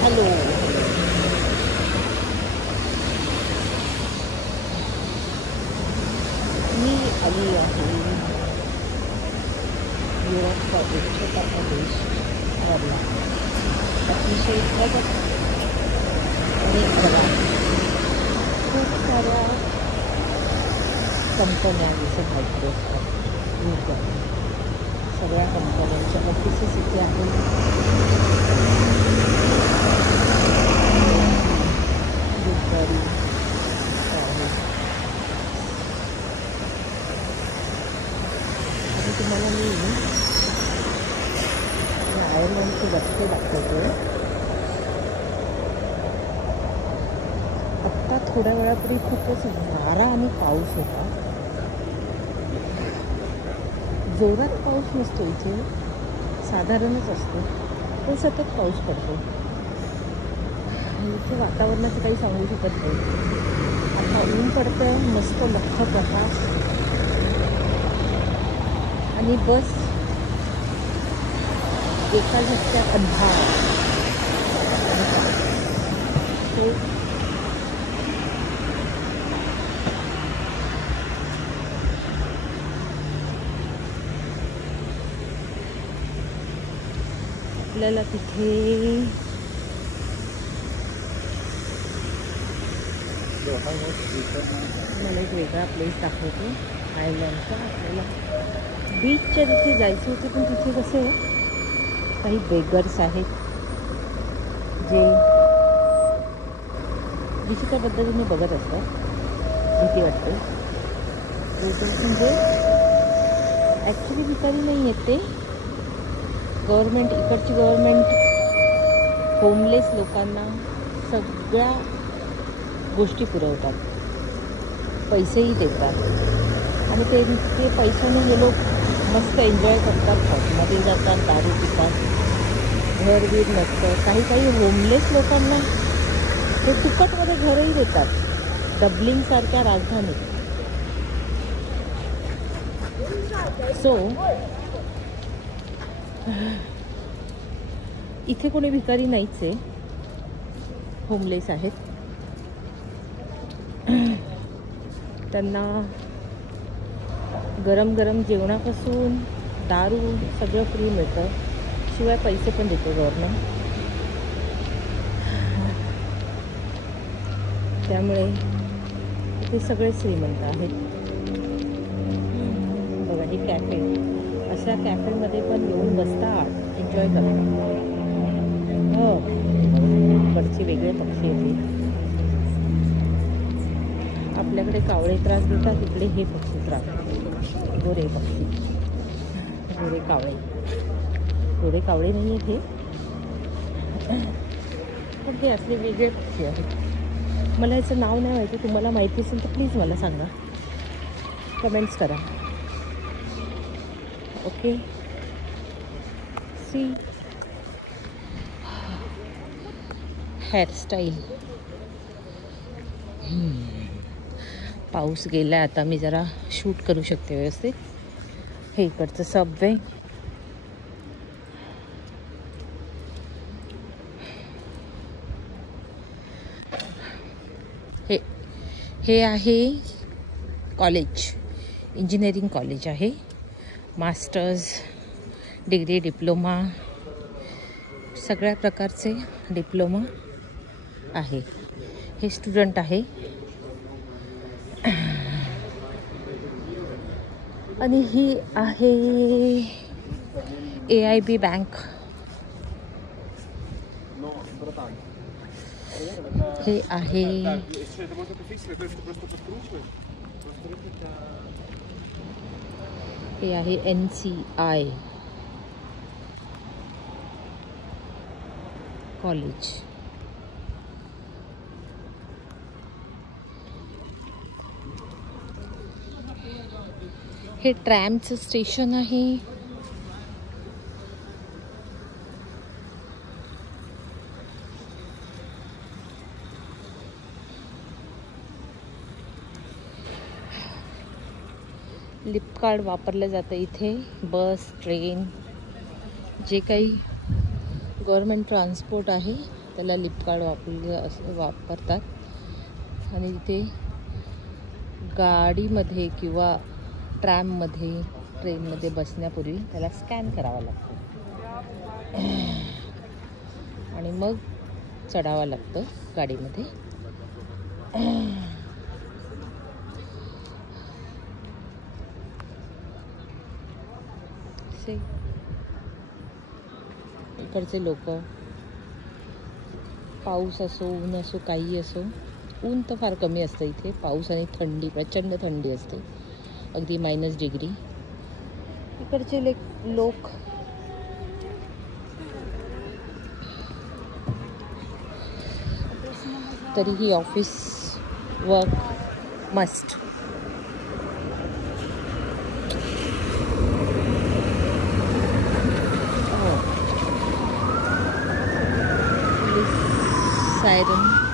Hello. मी आली आहे युरोपचा एक छोटासा देश वरला. अतिशय प्रगत आणि बघा खूप साऱ्या कंपन्या दिसत मायक्रोसॉफ्ट, गुगल, सगळ्या कंपन्यांच्या ऑफिसेस इथे आहेत. गुगल आहे. आणि तुम्हाला मी आयर्लंडचे रस्ते दाखवतो. आत्ता थोड्या वेळापूर्वी खूपच वारा आणि पाऊस होता. जोरात पाऊस नसतो इथे, साधारणच असतो, पण सतत पाऊस पडतो. इथे वातावरणाचं काही सांगू शकत नाही. आता ऊन पडतं, मस्त लख्ख प्रकाश आणि बस एका झटक्यात अंधार. आपल्याला तिथे मला एक वेगळा प्लेस दाखवतो आयर्लंडचा. आपल्याला बीचच्या तिथे जायचं होतं, पण तिथे कसे काही बेगर्स आहेत जे विचित्र पद्धतीने बघत असतात. भीती वाटते. म्हणजे ॲक्च्युली भिकारी नाही आहेत ते. गव्हर्मेंट, इकडची गव्हर्मेंट होमलेस लोकांना सगळ्या गोष्टी पुरवतात, पैसेही देतात आणि ते पैशाने हे लोक मस्त एन्जॉय करतात. हॉटेलमध्ये जातात, दारू पितात, घरवीर नसतं. काही होमलेस लोकांना हे फुकटमध्ये घरही देतात. डब्लिंगसारख्या राजधानीत. सो इथे कोणी भिकारी नाहीच आहे, होमलेस आहेत. त्यांना गरम गरम जेवणापासून दारू सगळं फ्री मिळतं, शिवाय पैसे पण देते गव्हर्नमेंट. त्यामुळे ते सगळे श्रीमंत आहेत. बघा हे कॅफे, अशा कॅफेमध्ये पण येऊन बसतात, एन्जॉय करतात. हो, इकडचे वेगळे पक्षी येते. आपल्याकडे कावळे त्रास देतात, इकडे हे पक्षी त्रास देतात. गोरे पक्षी, गोरे कावळे. गोरे कावळे नाही आहेत हे, पण हे असले वेगळे पक्षी आहेत. मला याचं नाव नाही माहिती. तुम्हाला माहिती असेल तर प्लीज मला सांगा, कमेंट्स करा. ओके. See hairstyle. पाऊस गेला, आता मी जरा शूट करू शकते व्यवस्थित. हे इकडचं सबवे. हे आहे कॉलेज, इंजिनिअरिंग कॉलेज आहे. मास्टर्स डिग्री, डिप्लोमा, सगळ्या प्रकारचे डिप्लोमा आहे. हे स्टुडंट आहे. आणि ही आहे AIB बँक. हे आहे NCI कॉलेज. हे ट्रॅमचं स्टेशन आहे. लिफ्ट कार्ड वापरलं जातं इथे. बस, ट्रेन, जे काही गव्हर्मेंट ट्रान्सपोर्ट आहे त्याला लिफ्ट कार्ड वापरतात आणि तिथे गाडीमध्ये किंवा ट्रॅममध्ये ट्रेनमध्ये बसण्यापूर्वी त्याला स्कॅन करावा लागतो आणि मग चढावं लागतं गाडीमध्ये. इकडचे लोक पाऊस असो ऊन असो काही असो, ऊन तर फार कमी असतं इथे, पाऊस आणि थंडी, प्रचंड थंडी असते, अगदी -डिग्री. इकडचे लोक तरीही ऑफिस वर्क मस्ट. सायरन